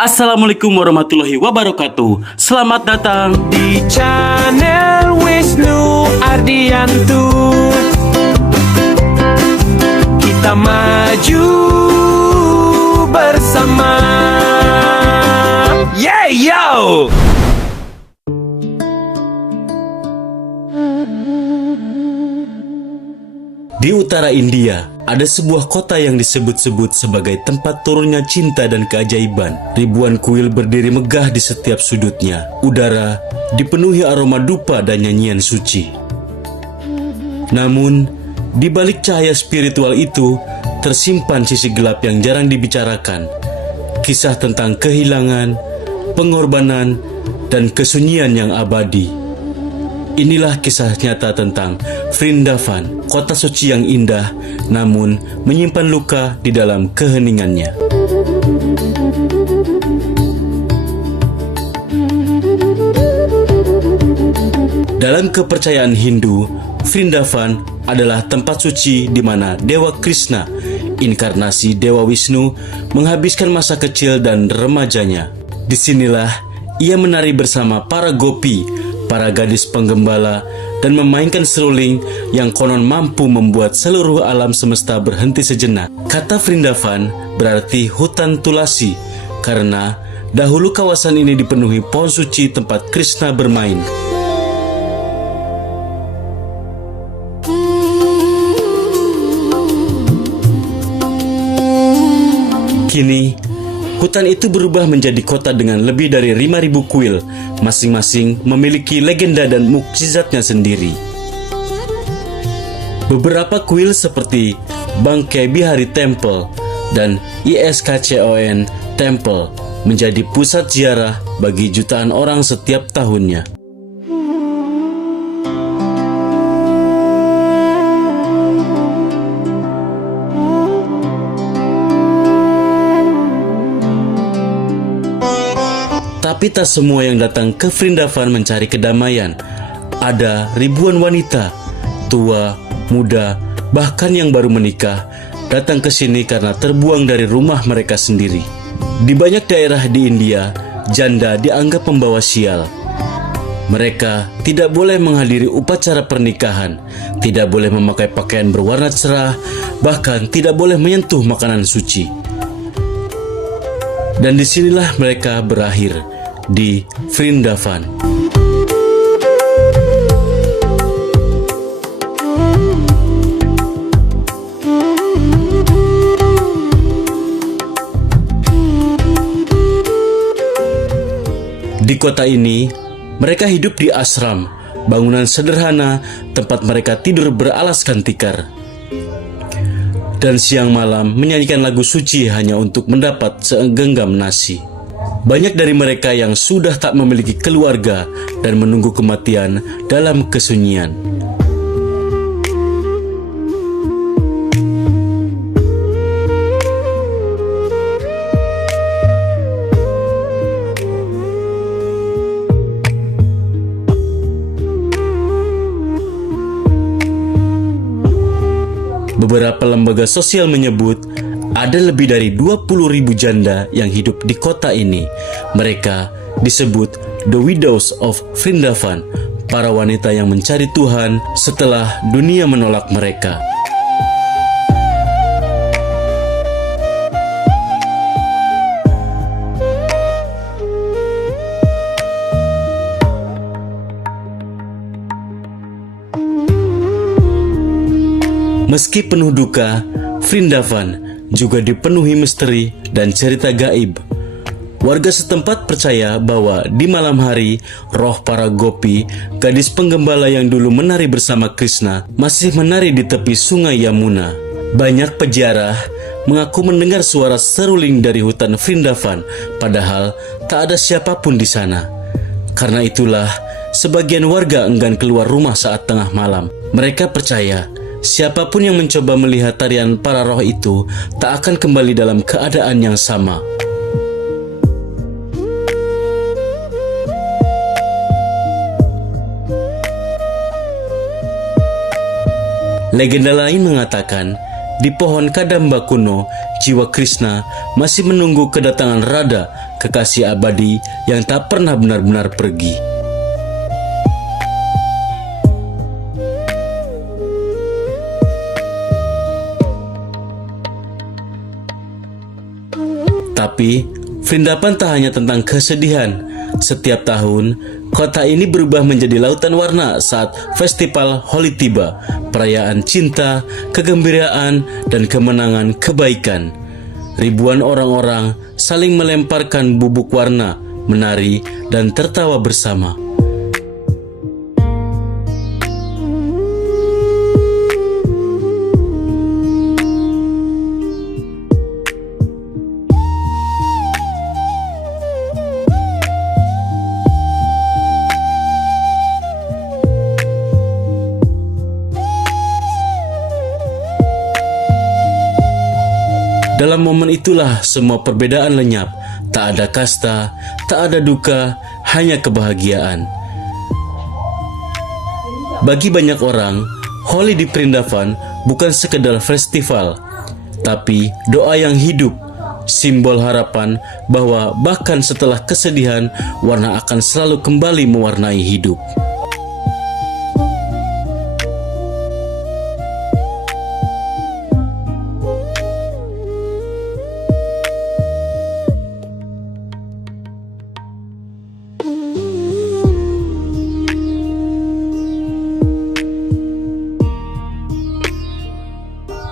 Assalamualaikum warahmatullahi wabarakatuh. Selamat datang di channel Wisnu Ardianto. Kita maju bersama. Yeah, yo! di utara India. Ada sebuah kota yang disebut-sebut sebagai tempat turunnya cinta dan keajaiban. Ribuan kuil berdiri megah di setiap sudutnya. Udara dipenuhi aroma dupa dan nyanyian suci. Namun, di balik cahaya spiritual itu, tersimpan sisi gelap yang jarang dibicarakan. Kisah tentang kehilangan, pengorbanan, dan kesunyian yang abadi. Inilah kisah nyata tentang Vrindavan, kota suci yang indah, namun menyimpan luka di dalam keheningannya. Dalam kepercayaan Hindu, Vrindavan adalah tempat suci di mana Dewa Krishna, inkarnasi Dewa Wisnu, menghabiskan masa kecil dan remajanya. Disinilah ia menari bersama para gopi, para gadis penggembala, dan memainkan seruling yang konon mampu membuat seluruh alam semesta berhenti sejenak. Kata Vrindavan berarti hutan tulasi, karena dahulu kawasan ini dipenuhi pohon suci tempat Krishna bermain. Kini, hutan itu berubah menjadi kota dengan lebih dari 5.000 kuil, masing-masing memiliki legenda dan mukjizatnya sendiri. Beberapa kuil seperti Bangkai Bihari Temple dan ISKCON Temple menjadi pusat ziarah bagi jutaan orang setiap tahunnya. Tapi tak semua yang datang ke Vrindavan mencari kedamaian. Ada ribuan wanita, tua, muda, bahkan yang baru menikah, datang ke sini karena terbuang dari rumah mereka sendiri. Di banyak daerah di India, janda dianggap pembawa sial. Mereka tidak boleh menghadiri upacara pernikahan, tidak boleh memakai pakaian berwarna cerah, bahkan tidak boleh menyentuh makanan suci. Dan disinilah mereka berakhir, di Vrindavan. Di kota ini, mereka hidup di ashram, bangunan sederhana tempat mereka tidur beralaskan tikar. Dan siang malam menyanyikan lagu suci hanya untuk mendapat segenggam nasi. Banyak dari mereka yang sudah tak memiliki keluarga dan menunggu kematian dalam kesunyian. Beberapa lembaga sosial menyebut ada lebih dari 20.000 janda yang hidup di kota ini. Mereka disebut The Widows of Vrindavan, para wanita yang mencari Tuhan setelah dunia menolak mereka. Meski penuh duka, Vrindavan juga dipenuhi misteri dan cerita gaib. Warga setempat percaya bahwa di malam hari, roh para gopi, gadis penggembala yang dulu menari bersama Krishna, masih menari di tepi sungai Yamuna. Banyak peziarah mengaku mendengar suara seruling dari hutan Vrindavan, padahal tak ada siapapun di sana. Karena itulah, sebagian warga enggan keluar rumah saat tengah malam. Mereka percaya siapapun yang mencoba melihat tarian para roh itu tak akan kembali dalam keadaan yang sama. Legenda lain mengatakan, di pohon kadamba kuno jiwa Krishna masih menunggu kedatangan Radha, kekasih abadi yang tak pernah benar-benar pergi. Tapi, Vrindavan tak hanya tentang kesedihan. Setiap tahun, kota ini berubah menjadi lautan warna saat festival Holi tiba, perayaan cinta, kegembiraan, dan kemenangan kebaikan. Ribuan orang-orang saling melemparkan bubuk warna, menari, dan tertawa bersama. Dalam momen itulah semua perbedaan lenyap, tak ada kasta, tak ada duka, hanya kebahagiaan. Bagi banyak orang, Holi di Vrindavan bukan sekedar festival, tapi doa yang hidup, simbol harapan bahwa bahkan setelah kesedihan, warna akan selalu kembali mewarnai hidup.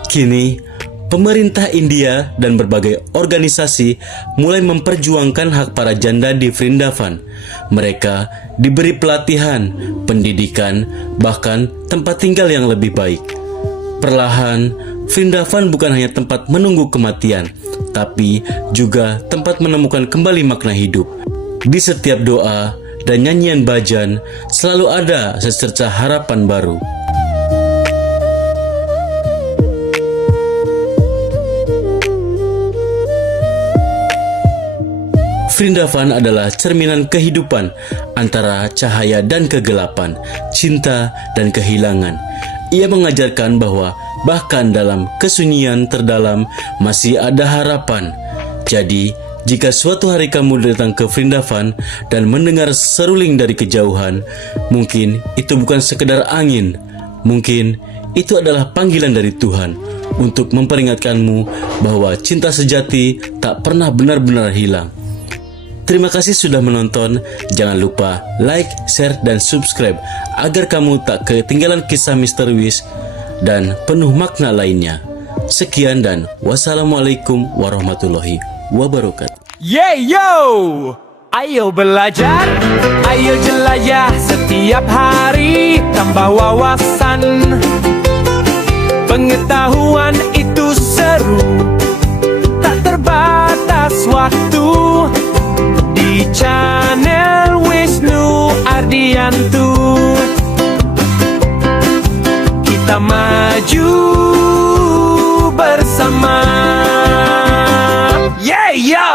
Kini, pemerintah India dan berbagai organisasi mulai memperjuangkan hak para janda di Vrindavan. Mereka diberi pelatihan, pendidikan, bahkan tempat tinggal yang lebih baik. Perlahan, Vrindavan bukan hanya tempat menunggu kematian, tapi juga tempat menemukan kembali makna hidup. Di setiap doa dan nyanyian bhajan, selalu ada secerca harapan baru. Vrindavan adalah cerminan kehidupan antara cahaya dan kegelapan, cinta dan kehilangan. Ia mengajarkan bahwa bahkan dalam kesunyian terdalam masih ada harapan. Jadi, jika suatu hari kamu datang ke Vrindavan dan mendengar seruling dari kejauhan, mungkin itu bukan sekedar angin. Mungkin itu adalah panggilan dari Tuhan untuk memperingatkanmu bahwa cinta sejati tak pernah benar-benar hilang. Terima kasih sudah menonton. Jangan lupa like, share, dan subscribe agar kamu tak ketinggalan kisah misterius dan penuh makna lainnya. Sekian dan wassalamualaikum warahmatullahi wabarakatuh. Yeah yo, ayo belajar, ayo jelajah setiap hari, tambah wawasan. Pengetahuan itu seru, tak terbatas waktu. Di channel Wisnu Ardiantu kita maju bersama. Yeah yo.